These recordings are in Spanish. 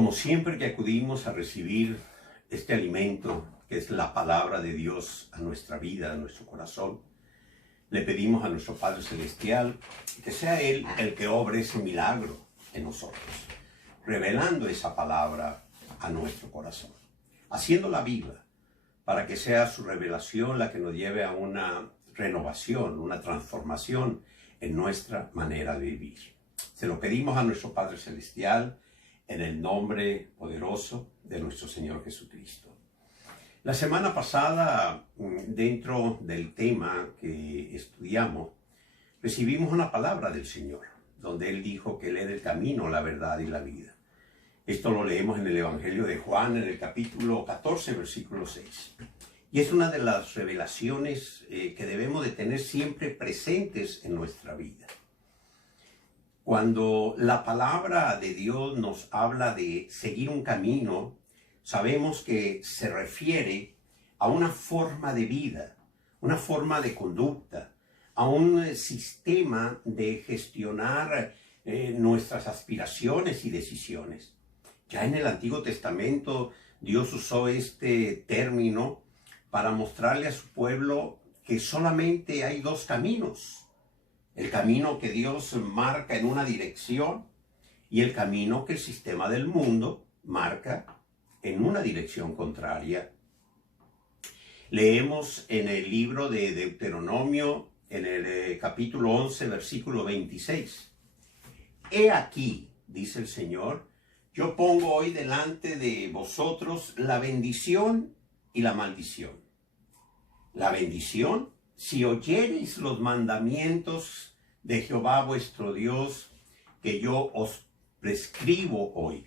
Como siempre que acudimos a recibir este alimento, que es la palabra de Dios a nuestra vida, a nuestro corazón, le pedimos a nuestro Padre Celestial que sea Él el que obre ese milagro en nosotros, revelando esa palabra a nuestro corazón, haciéndola viva, para que sea su revelación la que nos lleve a una renovación, una transformación en nuestra manera de vivir. Se lo pedimos a nuestro Padre Celestial en el nombre poderoso de nuestro Señor Jesucristo. La semana pasada, dentro del tema que estudiamos, recibimos una palabra del Señor, donde Él dijo que Él era el camino, la verdad y la vida. Esto lo leemos en el Evangelio de Juan, en el capítulo 14, versículo 6. Y es una de las revelaciones que debemos de tener siempre presentes en nuestra vida. Cuando la palabra de Dios nos habla de seguir un camino, sabemos que se refiere a una forma de vida, una forma de conducta, a un sistema de gestionar nuestras aspiraciones y decisiones. Ya en el Antiguo Testamento Dios usó este término para mostrarle a su pueblo que solamente hay dos caminos. El camino que Dios marca en una dirección y el camino que el sistema del mundo marca en una dirección contraria. Leemos en el libro de Deuteronomio, en el capítulo 11, versículo 26. He aquí, dice el Señor, yo pongo hoy delante de vosotros la bendición y la maldición. La bendición, si oyereis los mandamientos de Jehová vuestro Dios, que yo os prescribo hoy.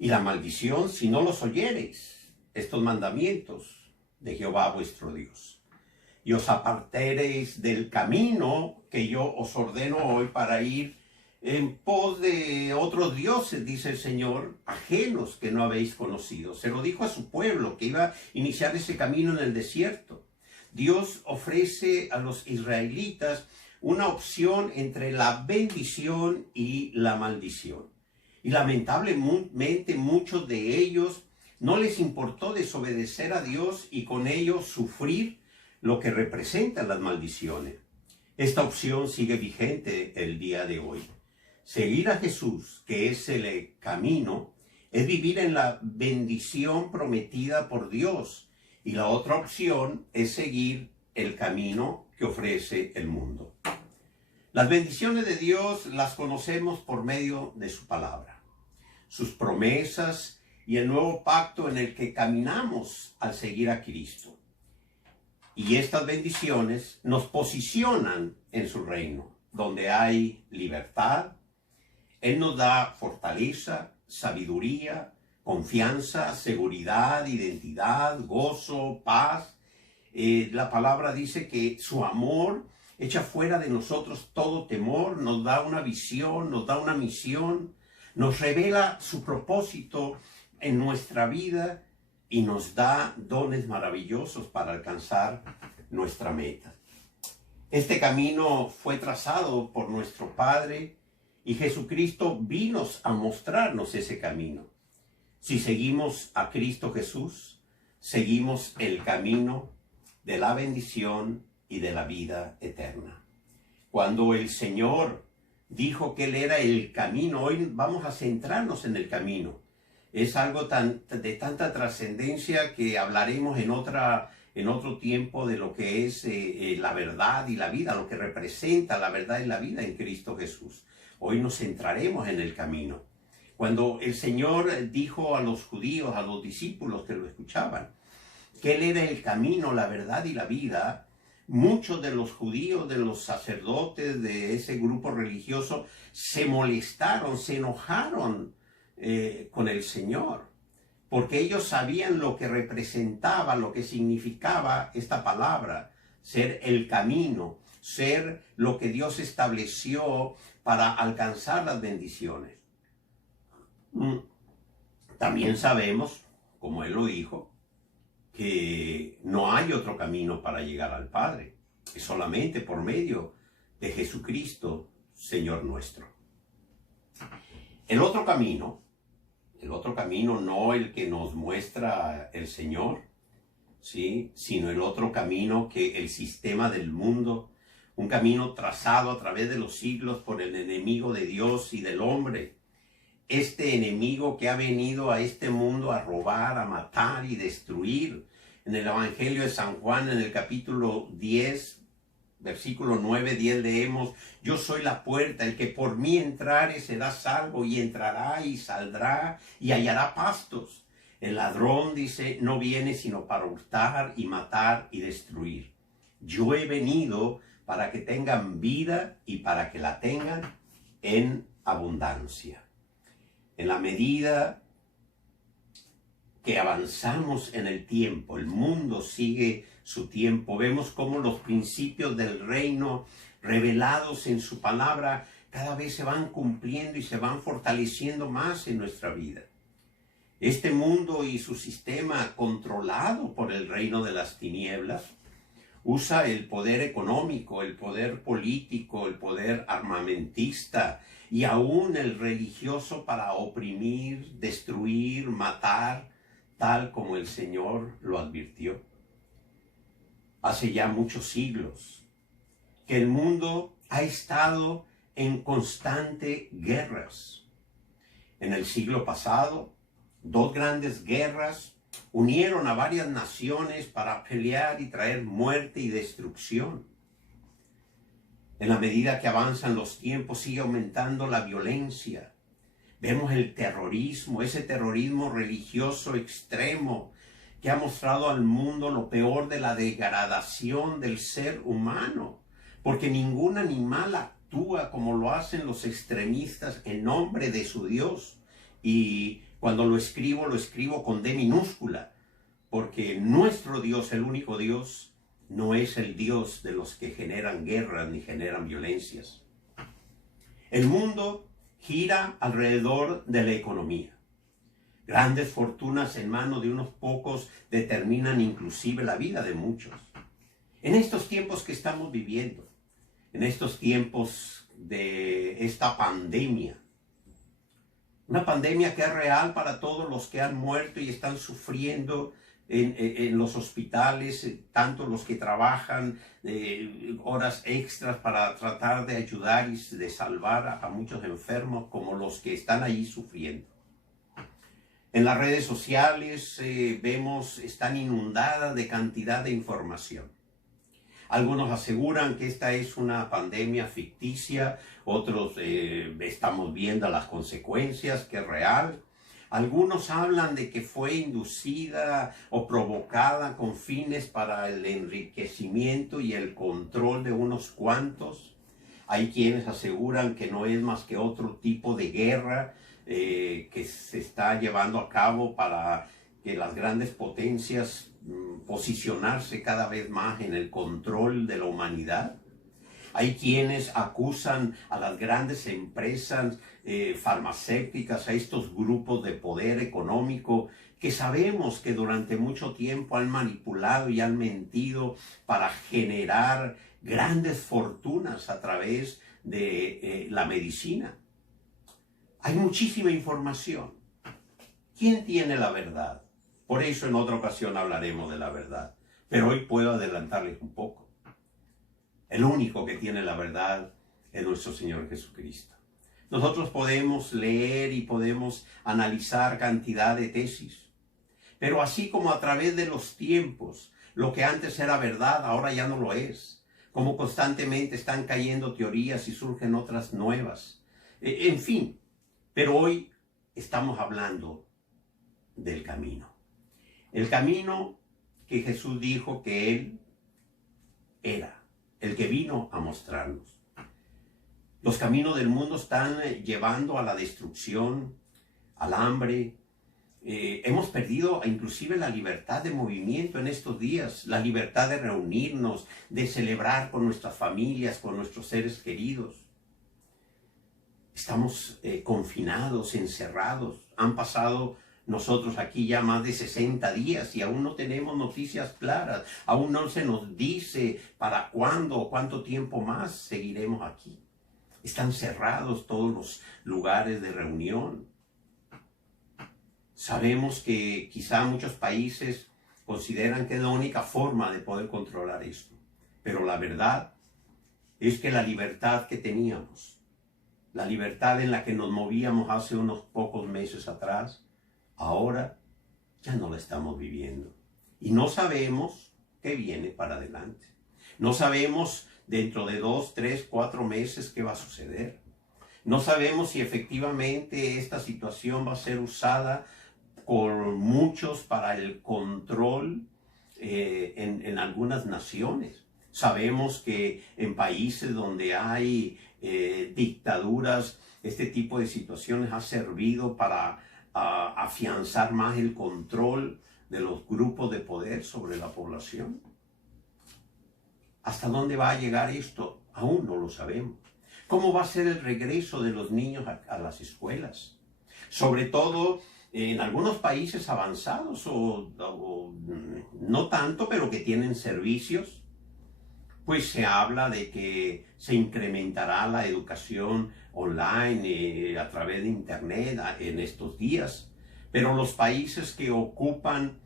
Y la maldición, si no los oyereis, estos mandamientos de Jehová vuestro Dios. Y os apartareis del camino que yo os ordeno hoy para ir en pos de otros dioses, dice el Señor, ajenos que no habéis conocido. Se lo dijo a su pueblo que iba a iniciar ese camino en el desierto. Dios ofrece a los israelitas una opción entre la bendición y la maldición. Y lamentablemente muchos de ellos no les importó desobedecer a Dios y con ello sufrir lo que representan las maldiciones. Esta opción sigue vigente el día de hoy. Seguir a Jesús, que es el camino, es vivir en la bendición prometida por Dios. Y la otra opción es seguir el camino que ofrece el mundo. Las bendiciones de Dios las conocemos por medio de su palabra, sus promesas y el nuevo pacto en el que caminamos al seguir a Cristo. Y estas bendiciones nos posicionan en su reino, donde hay libertad. Él nos da fortaleza, sabiduría, confianza, seguridad, identidad, gozo, paz. La palabra dice que su amor echa fuera de nosotros todo temor, nos da una visión, nos da una misión, nos revela su propósito en nuestra vida y nos da dones maravillosos para alcanzar nuestra meta. Este camino fue trazado por nuestro Padre y Jesucristo vino a mostrarnos ese camino. Si seguimos a Cristo Jesús, seguimos el camino de la bendición y de la vida eterna. Cuando el Señor dijo que Él era el camino, hoy vamos a centrarnos en el camino. Es algo de tanta trascendencia que hablaremos en otro tiempo de lo que es la verdad y la vida, lo que representa la verdad y la vida en Cristo Jesús. Hoy nos centraremos en el camino. Cuando el Señor dijo a los judíos, a los discípulos que lo escuchaban, que Él era el camino, la verdad y la vida, muchos de los judíos, de los sacerdotes, de ese grupo religioso, se molestaron, se enojaron con el Señor, porque ellos sabían lo que representaba, lo que significaba esta palabra, ser el camino, ser lo que Dios estableció para alcanzar las bendiciones. También sabemos, como Él lo dijo, que no hay otro camino para llegar al Padre, es solamente por medio de Jesucristo, Señor nuestro. El otro camino El otro camino, no el que nos muestra el Señor, ¿sí? Sino el otro camino que el sistema del mundo, un camino trazado a través de los siglos por el enemigo de Dios y del hombre. Este enemigo que ha venido a este mundo a robar, a matar y destruir. En el Evangelio de San Juan, en el capítulo 10, versículo 9, 10 leemos: yo soy la puerta, el que por mí entrare será salvo, y entrará y saldrá y hallará pastos. El ladrón, dice, no viene sino para hurtar y matar y destruir. Yo he venido para que tengan vida y para que la tengan en abundancia. En la medida que avanzamos en el tiempo, el mundo sigue su tiempo, vemos cómo los principios del reino revelados en su palabra cada vez se van cumpliendo y se van fortaleciendo más en nuestra vida. Este mundo y su sistema controlado por el reino de las tinieblas usa el poder económico, el poder político, el poder armamentista y aún el religioso para oprimir, destruir, matar, tal como el Señor lo advirtió. Hace ya muchos siglos que el mundo ha estado en constante guerras. En el siglo pasado, 2 grandes guerras unieron a varias naciones para pelear y traer muerte y destrucción. En la medida que avanzan los tiempos, sigue aumentando la violencia. Vemos el terrorismo, ese terrorismo religioso extremo que ha mostrado al mundo lo peor de la degradación del ser humano, porque ningún animal actúa como lo hacen los extremistas en nombre de su Dios. Y cuando lo escribo con D minúscula, porque nuestro Dios, el único Dios, no es el Dios de los que generan guerras ni generan violencias. El mundo gira alrededor de la economía. Grandes fortunas en manos de unos pocos determinan inclusive la vida de muchos. En estos tiempos que estamos viviendo, en estos tiempos de esta pandemia, una pandemia que es real para todos los que han muerto y están sufriendo en los hospitales, tanto los que trabajan horas extras para tratar de ayudar y de salvar a muchos enfermos, como los que están ahí sufriendo. En las redes sociales vemos, están inundadas de cantidad de información. Algunos aseguran que esta es una pandemia ficticia, otros estamos viendo las consecuencias, que es real. Algunos hablan de que fue inducida o provocada con fines para el enriquecimiento y el control de unos cuantos. Hay quienes aseguran que no es más que otro tipo de guerra que se está llevando a cabo para que las grandes potencias posicionarse cada vez más en el control de la humanidad. Hay quienes acusan a las grandes empresas farmacéuticas, a estos grupos de poder económico que sabemos que durante mucho tiempo han manipulado y han mentido para generar grandes fortunas a través de la medicina. Hay muchísima información. ¿Quién tiene la verdad? Por eso en otra ocasión hablaremos de la verdad. Pero hoy puedo adelantarles un poco. El único que tiene la verdad es nuestro Señor Jesucristo. Nosotros podemos leer y podemos analizar cantidad de tesis. Pero así como a través de los tiempos, lo que antes era verdad, ahora ya no lo es. Como constantemente están cayendo teorías y surgen otras nuevas. En fin, pero hoy estamos hablando del camino. El camino que Jesús dijo que Él era, el que vino a mostrarnos. Los caminos del mundo están llevando a la destrucción, al hambre. Hemos perdido inclusive la libertad de movimiento en estos días, la libertad de reunirnos, de celebrar con nuestras familias, con nuestros seres queridos. Estamos confinados, encerrados. Han pasado nosotros aquí ya más de 60 días y aún no tenemos noticias claras. Aún no se nos dice para cuándo o cuánto tiempo más seguiremos aquí. Están cerrados todos los lugares de reunión. Sabemos que quizá muchos países consideran que es la única forma de poder controlar esto. Pero la verdad es que la libertad que teníamos, la libertad en la que nos movíamos hace unos pocos meses atrás, ahora ya no la estamos viviendo. Y no sabemos qué viene para adelante. No sabemos dentro de 2, 3, 4 meses qué va a suceder. No sabemos si efectivamente esta situación va a ser usada por muchos para el control en algunas naciones. Sabemos que en países donde hay dictaduras, este tipo de situaciones ha servido para afianzar más el control de los grupos de poder sobre la población. ¿Hasta dónde va a llegar esto? Aún no lo sabemos. ¿Cómo va a ser el regreso de los niños a las escuelas? Sobre todo en algunos países avanzados o no tanto, pero que tienen servicios, pues se habla de que se incrementará la educación online a través de internet en estos días. Pero los países que ocupan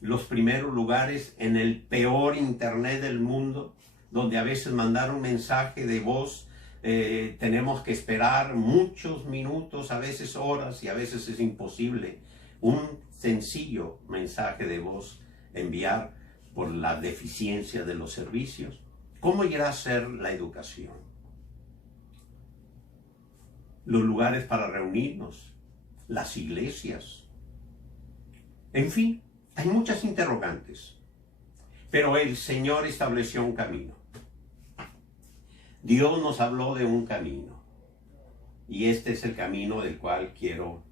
los primeros lugares en el peor internet del mundo, donde a veces mandar un mensaje de voz tenemos que esperar muchos minutos, a veces horas, y a veces es imposible un sencillo mensaje de voz enviar por la deficiencia de los servicios. ¿Cómo irá a ser la educación? Los lugares para reunirnos, las iglesias. En fin, hay muchas interrogantes, pero el Señor estableció un camino. Dios nos habló de un camino, y este es el camino del cual quiero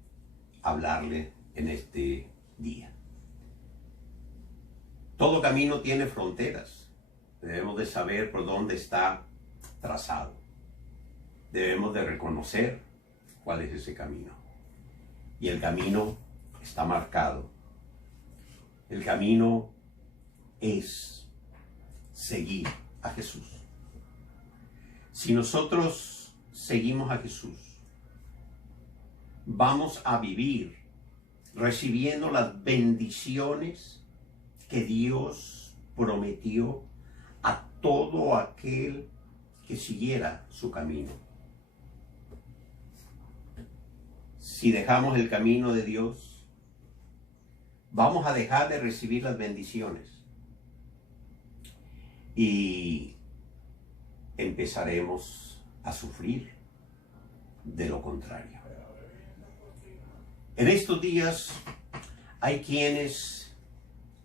hablarle en este día. Todo camino tiene fronteras. Debemos de saber por dónde está trazado. Debemos de reconocer cuál es ese camino. Y el camino está marcado. El camino es seguir a Jesús. Si nosotros seguimos a Jesús, vamos a vivir recibiendo las bendiciones que Dios prometió a todo aquel que siguiera su camino. Si dejamos el camino de Dios, vamos a dejar de recibir las bendiciones y empezaremos a sufrir de lo contrario. En estos días hay quienes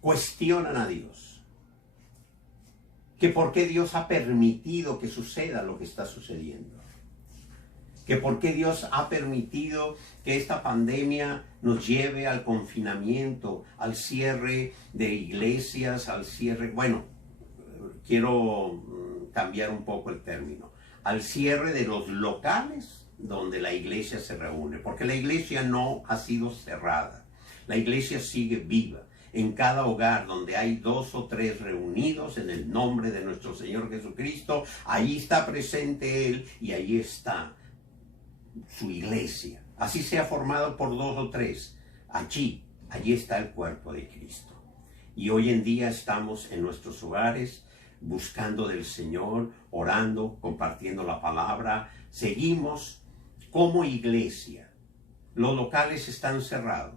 cuestionan a Dios, que por qué Dios ha permitido que suceda lo que está sucediendo, que por qué Dios ha permitido que esta pandemia nos lleve al confinamiento, al cierre de iglesias, al cierre, quiero cambiar un poco el término, al cierre de los locales donde la iglesia se reúne, porque la iglesia no ha sido cerrada, la iglesia sigue viva. En cada hogar donde hay 2 o 3 reunidos en el nombre de nuestro Señor Jesucristo, ahí está presente Él y ahí está su iglesia. Así sea formado por 2 o 3, allí está el cuerpo de Cristo. Y hoy en día estamos en nuestros hogares buscando del Señor, orando, compartiendo la palabra. Seguimos como iglesia. Los locales están cerrados.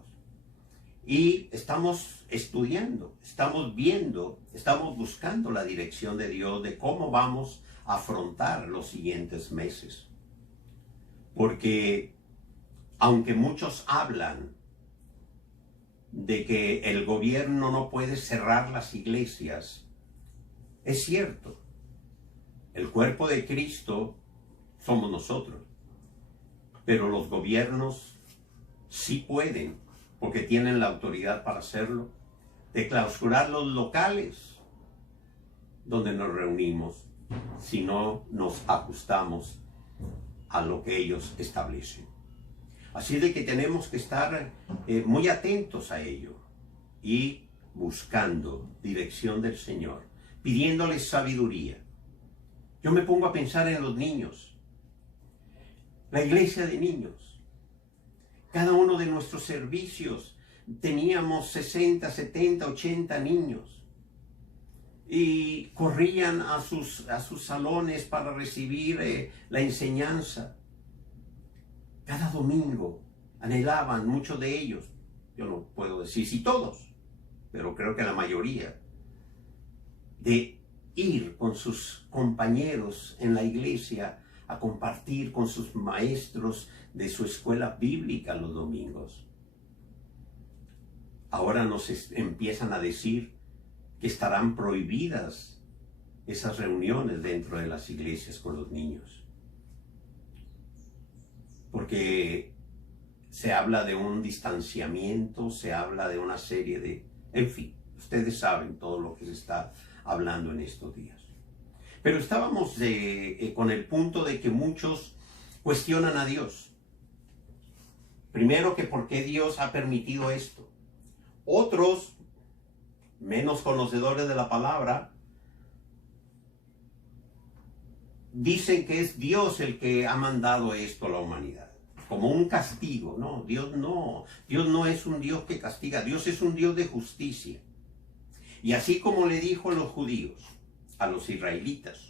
Y estamos estudiando, estamos viendo, estamos buscando la dirección de Dios de cómo vamos a afrontar los siguientes meses. Porque aunque muchos hablan de que el gobierno no puede cerrar las iglesias, es cierto. El cuerpo de Cristo somos nosotros. Pero los gobiernos sí pueden, porque tienen la autoridad para hacerlo, de clausurar los locales donde nos reunimos si no nos ajustamos a lo que ellos establecen. Así de que tenemos que estar muy atentos a ello y buscando dirección del Señor, pidiéndole sabiduría. Yo me pongo a pensar en los niños, la iglesia de niños, cada uno de nuestros servicios teníamos 60, 70, 80 niños. Y corrían a sus salones para recibir la enseñanza. Cada domingo anhelaban, muchos de ellos, yo no puedo decir si todos, pero creo que la mayoría, de ir con sus compañeros en la iglesia a compartir con sus maestros de su escuela bíblica los domingos. Ahora nos empiezan a decir que estarán prohibidas esas reuniones dentro de las iglesias con los niños. Porque se habla de un distanciamiento, se habla de una serie de... En fin, ustedes saben todo lo que se está hablando en estos días. Pero estábamos con el punto de que muchos cuestionan a Dios. Primero, que por qué Dios ha permitido esto. Otros, menos conocedores de la palabra, dicen que es Dios el que ha mandado esto a la humanidad, como un castigo. No, Dios no es un Dios que castiga, Dios es un Dios de justicia. Y así como le dijo a los judíos, a los israelitas,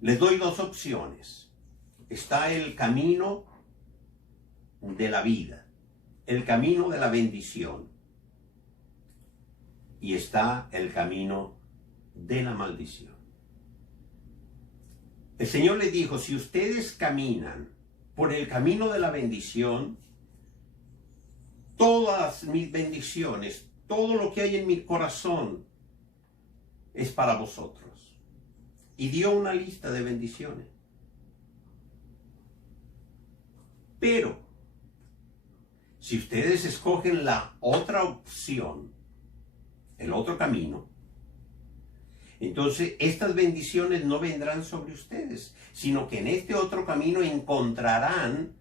les doy dos opciones. Está el camino de la vida, el camino de la bendición, y está el camino de la maldición. El Señor les dijo, si ustedes caminan por el camino de la bendición, todas mis bendiciones, todo lo que hay en mi corazón es para vosotros. Y dio una lista de bendiciones. Pero, si ustedes escogen la otra opción, el otro camino, entonces estas bendiciones no vendrán sobre ustedes, sino que en este otro camino encontrarán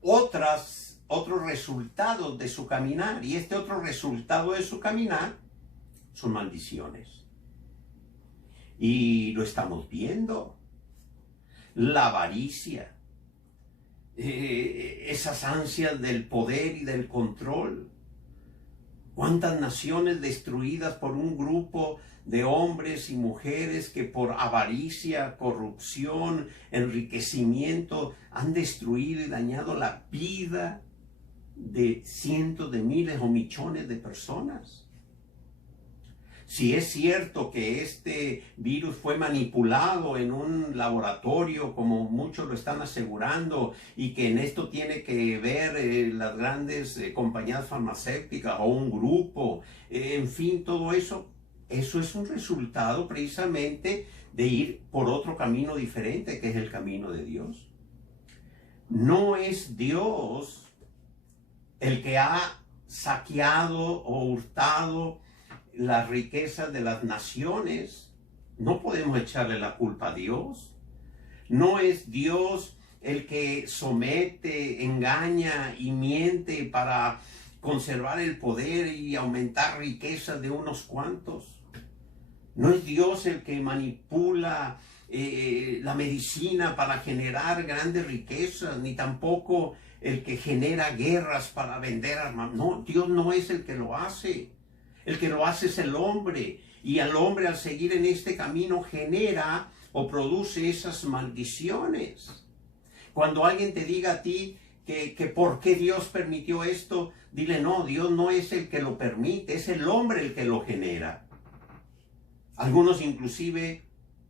otros resultados de su caminar, y este otro resultado de su caminar son maldiciones. Y lo estamos viendo. La avaricia, esas ansias del poder y del control. ¿Cuántas naciones destruidas por un grupo de hombres y mujeres que por avaricia, corrupción, enriquecimiento han destruido y dañado la vida de cientos de miles o millones de personas? Si es cierto que este virus fue manipulado en un laboratorio, como muchos lo están asegurando, y que en esto tiene que ver las grandes compañías farmacéuticas o un grupo, en fin, todo eso es un resultado precisamente de ir por otro camino diferente, que es el camino de Dios. No es Dios el que ha saqueado o hurtado las riquezas de las naciones. No podemos echarle la culpa a Dios. No es Dios el que somete, engaña y miente para conservar el poder y aumentar riquezas de unos cuantos. No es Dios el que manipula la medicina para generar grandes riquezas, ni tampoco el que genera guerras para vender armas. No, Dios no es el que lo hace. El que lo hace es el hombre, y al hombre, al seguir en este camino, genera o produce esas maldiciones. Cuando alguien te diga a ti que por qué Dios permitió esto, dile, no, Dios no es el que lo permite, es el hombre el que lo genera. Algunos inclusive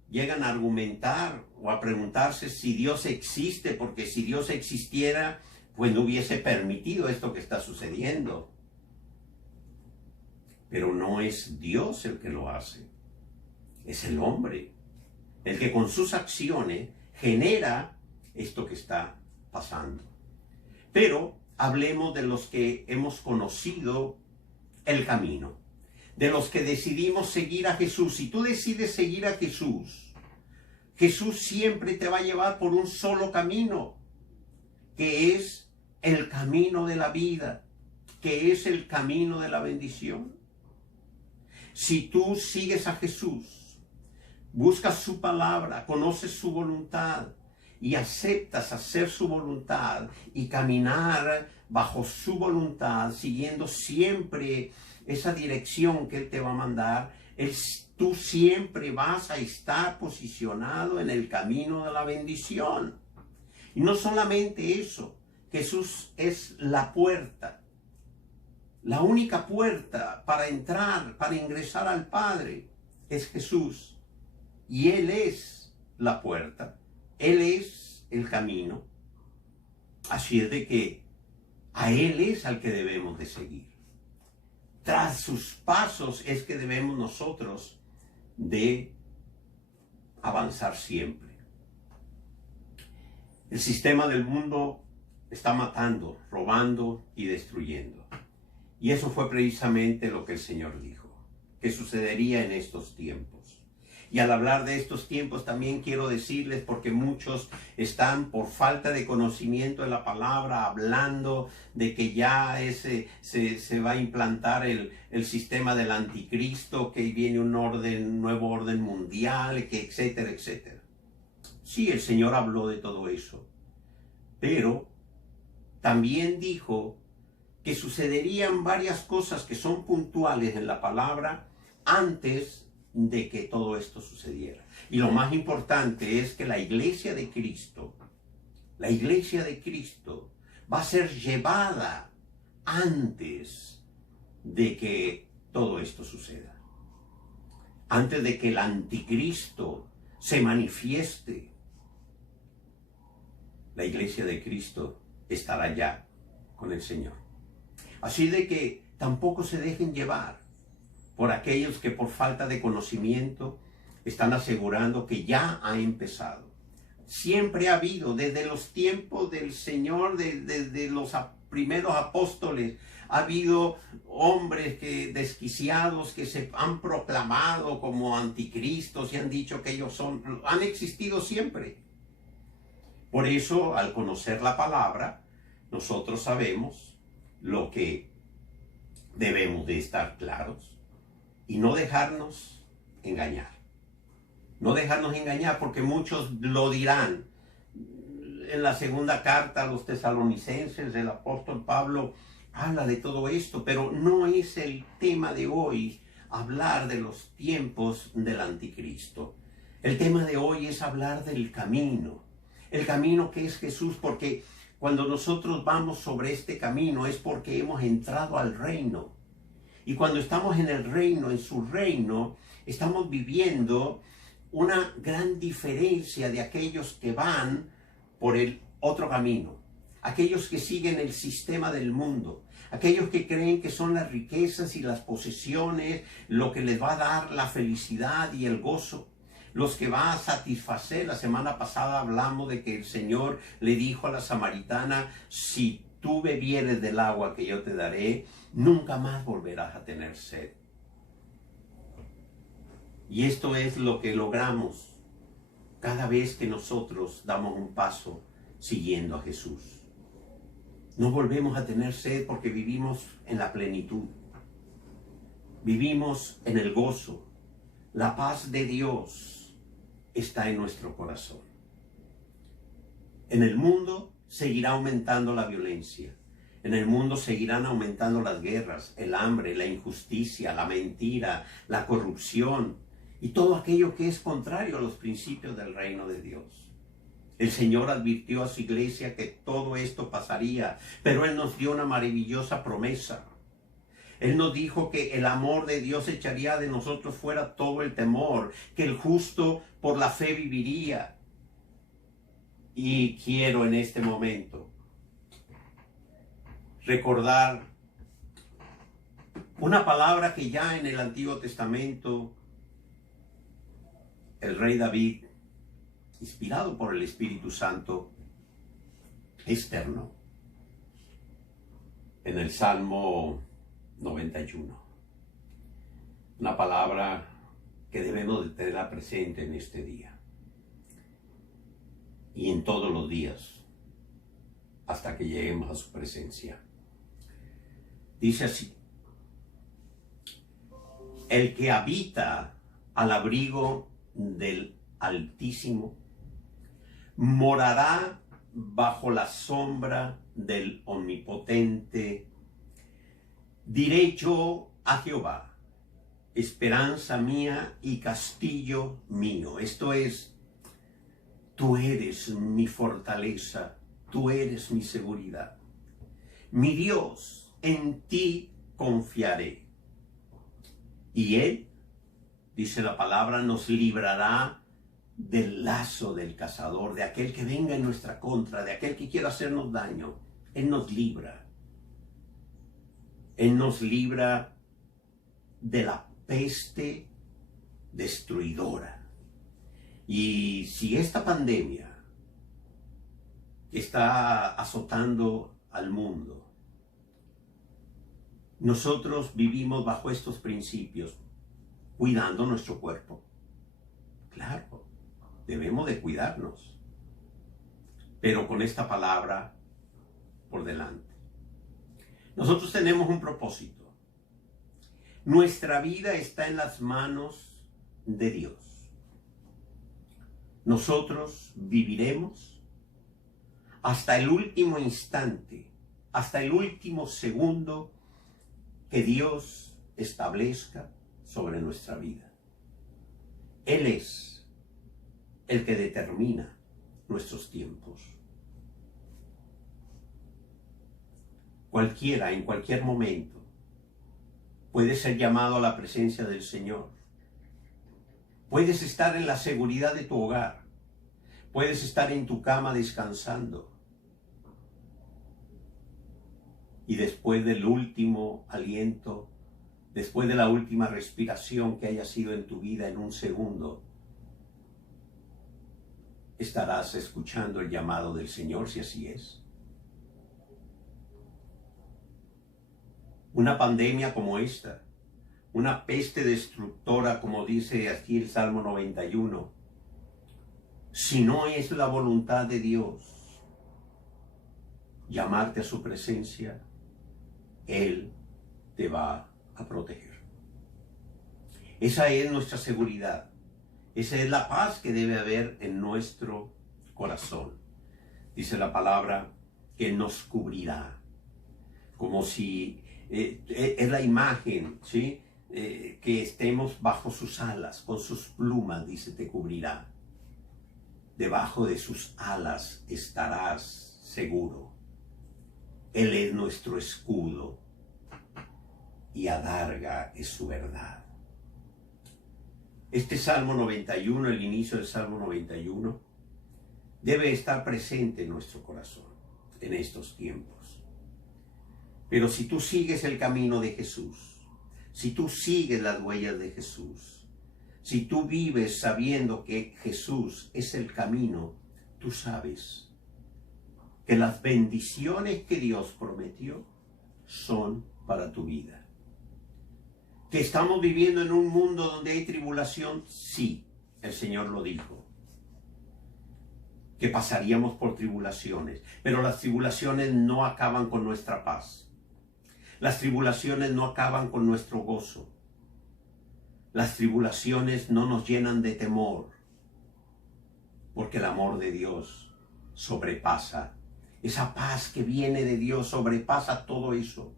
llegan a argumentar o a preguntarse si Dios existe, porque si Dios existiera, pues no hubiese permitido esto que está sucediendo. Pero no es Dios el que lo hace, es el hombre, el que con sus acciones genera esto que está pasando. Pero hablemos de los que hemos conocido el camino, de los que decidimos seguir a Jesús. Si tú decides seguir a Jesús, Jesús siempre te va a llevar por un solo camino, que es el camino de la vida, que es el camino de la bendición. Si tú sigues a Jesús, buscas su palabra, conoces su voluntad y aceptas hacer su voluntad y caminar bajo su voluntad, siguiendo siempre esa dirección que Él te va a mandar, tú siempre vas a estar posicionado en el camino de la bendición. Y no solamente eso, Jesús es la puerta, la única puerta para entrar, para ingresar al Padre, es Jesús. Y Él es la puerta, Él es el camino. Así es de que a Él es al que debemos de seguir. Tras sus pasos es que debemos nosotros de avanzar siempre. El sistema del mundo está matando, robando y destruyendo. Y eso fue precisamente lo que el Señor dijo, que sucedería en estos tiempos. Y al hablar de estos tiempos también quiero decirles, porque muchos están por falta de conocimiento de la palabra hablando de que ya se va a implantar el sistema del anticristo, que viene un nuevo orden mundial, que etcétera, etcétera. Sí, el Señor habló de todo eso, pero también dijo que sucederían varias cosas que son puntuales en la palabra antes de que todo esto sucediera. Y lo más importante es que la iglesia de Cristo va a ser llevada antes de que todo esto suceda. Antes de que el anticristo se manifieste, la iglesia de Cristo estará ya con el Señor. Así de que tampoco se dejen llevar por aquellos que por falta de conocimiento están asegurando que ya ha empezado. Siempre ha habido, desde los tiempos del Señor, desde los primeros apóstoles, ha habido hombres desquiciados que se han proclamado como anticristos y han dicho que ellos han existido siempre. Por eso, al conocer la palabra, nosotros sabemos lo que debemos de estar claros y no dejarnos engañar. No dejarnos engañar, porque muchos lo dirán. En la segunda carta a los tesalonicenses, el apóstol Pablo habla de todo esto, pero no es el tema de hoy hablar de los tiempos del anticristo. El tema de hoy es hablar del camino, el camino que es Jesús, porque cuando nosotros vamos sobre este camino es porque hemos entrado al reino. Y cuando estamos en el reino, en su reino, estamos viviendo una gran diferencia de aquellos que van por el otro camino, aquellos que siguen el sistema del mundo, aquellos que creen que son las riquezas y las posesiones lo que les va a dar la felicidad y el gozo, los que va a satisfacer. La semana pasada hablamos de que el Señor le dijo a la samaritana: si tú bebieres del agua que yo te daré, nunca más volverás a tener sed. Y esto es lo que logramos cada vez que nosotros damos un paso siguiendo a Jesús. No volvemos a tener sed porque vivimos en la plenitud. Vivimos en el gozo. La paz de Dios está en nuestro corazón. En el mundo seguirá aumentando la violencia. En el mundo seguirán aumentando las guerras, el hambre, la injusticia, la mentira, la corrupción y todo aquello que es contrario a los principios del reino de Dios. El Señor advirtió a su iglesia que todo esto pasaría, pero Él nos dio una maravillosa promesa. Él nos dijo que el amor de Dios echaría de nosotros fuera todo el temor, que el justo por la fe viviría. Y quiero en este momento recordar una palabra que ya en el Antiguo Testamento el rey David, inspirado por el Espíritu Santo, externó en el Salmo 91. Una palabra que debemos de tenerla presente en este día y en todos los días hasta que lleguemos a su presencia. Dice así: el que habita al abrigo del Altísimo morará bajo la sombra del Omnipotente. Diré yo a Jehová, esperanza mía y castillo mío. Esto es, tú eres mi fortaleza, tú eres mi seguridad. Mi Dios, en ti confiaré. Y Él, dice la palabra, nos librará del lazo del cazador, de aquel que venga en nuestra contra, de aquel que quiera hacernos daño. Él nos libra. Él nos libra de la peste destruidora. Y si esta pandemia está azotando al mundo, nosotros vivimos bajo estos principios, cuidando nuestro cuerpo. Claro, debemos de cuidarnos, pero con esta palabra por delante. Nosotros tenemos un propósito. Nuestra vida está en las manos de Dios. Nosotros viviremos hasta el último instante, hasta el último segundo que Dios establezca sobre nuestra vida. Él es el que determina nuestros tiempos. Cualquiera, en cualquier momento, puede ser llamado a la presencia del Señor. Puedes estar en la seguridad de tu hogar. Puedes estar en tu cama descansando. Y después del último aliento, después de la última respiración que haya sido en tu vida en un segundo, estarás escuchando el llamado del Señor, si así es. Una pandemia como esta, una peste destructora, como dice aquí el Salmo 91, si no es la voluntad de Dios llamarte a su presencia, Él te va a proteger. Esa es nuestra seguridad. Esa es la paz que debe haber en nuestro corazón. Dice la palabra que nos cubrirá, como si es la imagen, ¿sí? Que estemos bajo sus alas, con sus plumas, dice, te cubrirá. Debajo de sus alas estarás seguro. Él es nuestro escudo y adarga es su verdad. Este Salmo 91, el inicio del Salmo 91, debe estar presente en nuestro corazón en estos tiempos. Pero si tú sigues el camino de Jesús, si tú sigues las huellas de Jesús, si tú vives sabiendo que Jesús es el camino, tú sabes que las bendiciones que Dios prometió son para tu vida. Que estamos viviendo en un mundo donde hay tribulación, sí, el Señor lo dijo. Que pasaríamos por tribulaciones, pero las tribulaciones no acaban con nuestra paz. Las tribulaciones no acaban con nuestro gozo. Las tribulaciones no nos llenan de temor, porque el amor de Dios sobrepasa. Esa paz que viene de Dios sobrepasa todo eso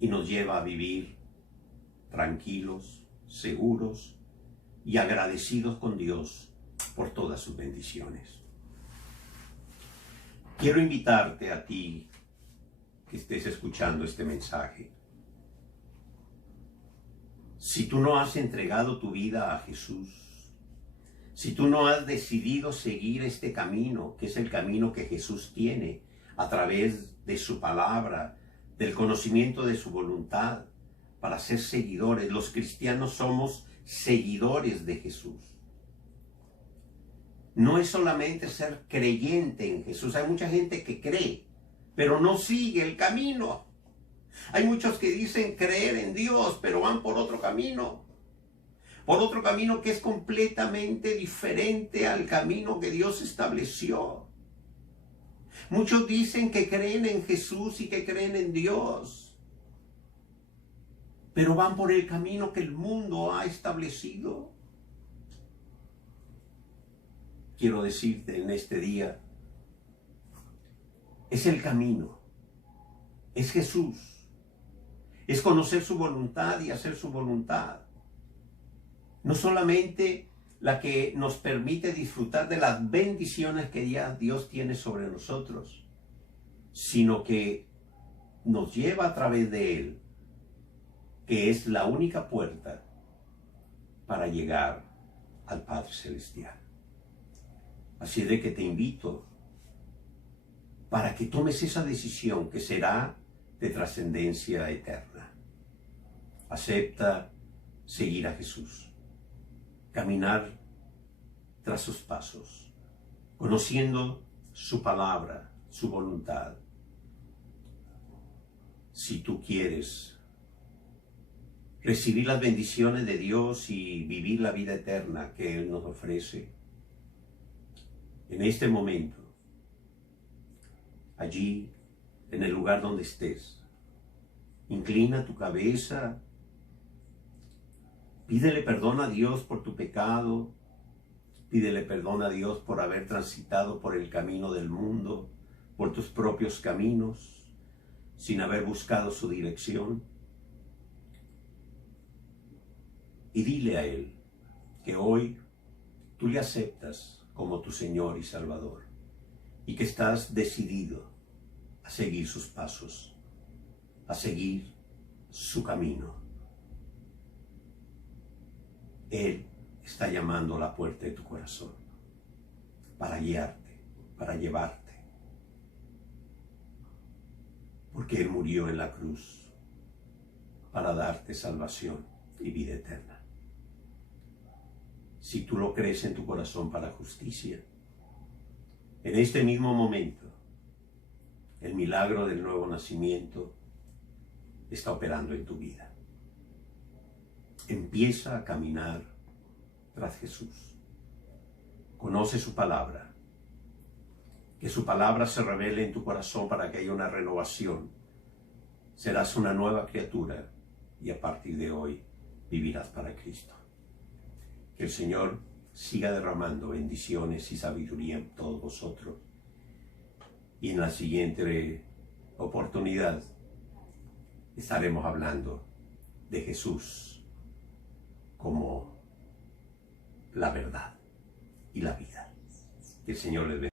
y nos lleva a vivir tranquilos, seguros y agradecidos con Dios por todas sus bendiciones. Quiero invitarte a ti que estés escuchando este mensaje. Si tú no has entregado tu vida a Jesús, si tú no has decidido seguir este camino, que es el camino que Jesús tiene a través de su palabra, del conocimiento de su voluntad, para ser seguidores, los cristianos somos seguidores de Jesús. No es solamente ser creyente en Jesús. Hay mucha gente que cree, pero no sigue el camino. Hay muchos que dicen creer en Dios, pero van por otro camino. Por otro camino que es completamente diferente al camino que Dios estableció. Muchos dicen que creen en Jesús y que creen en Dios, pero van por el camino que el mundo ha establecido. quiero decirte en este día, es el camino, es Jesús, es conocer su voluntad y hacer su voluntad. No solamente la que nos permite disfrutar de las bendiciones que ya Dios tiene sobre nosotros, sino que nos lleva a través de Él, que es la única puerta para llegar al Padre Celestial. Así de que te invito para que tomes esa decisión que será de trascendencia eterna. Acepta seguir a Jesús, caminar tras sus pasos, conociendo su palabra, su voluntad. Si tú quieres recibir las bendiciones de Dios y vivir la vida eterna que Él nos ofrece, en este momento, allí, en el lugar donde estés, inclina tu cabeza, pídele perdón a Dios por tu pecado, pídele perdón a Dios por haber transitado por el camino del mundo, por tus propios caminos, sin haber buscado su dirección. Y dile a Él que hoy tú le aceptas como tu Señor y Salvador y que estás decidido a seguir sus pasos, a seguir su camino. Él está llamando a la puerta de tu corazón para guiarte, para llevarte, porque Él murió en la cruz para darte salvación y vida eterna. Si tú lo crees en tu corazón para justicia, en este mismo momento, el milagro del nuevo nacimiento está operando en tu vida. Empieza a caminar tras Jesús. Conoce su palabra. Que su palabra se revele en tu corazón para que haya una renovación. Serás una nueva criatura y a partir de hoy vivirás para Cristo. Que el Señor siga derramando bendiciones y sabiduría en todos vosotros. Y en la siguiente oportunidad estaremos hablando de Jesús como la verdad y la vida. Que el Señor les bendiga.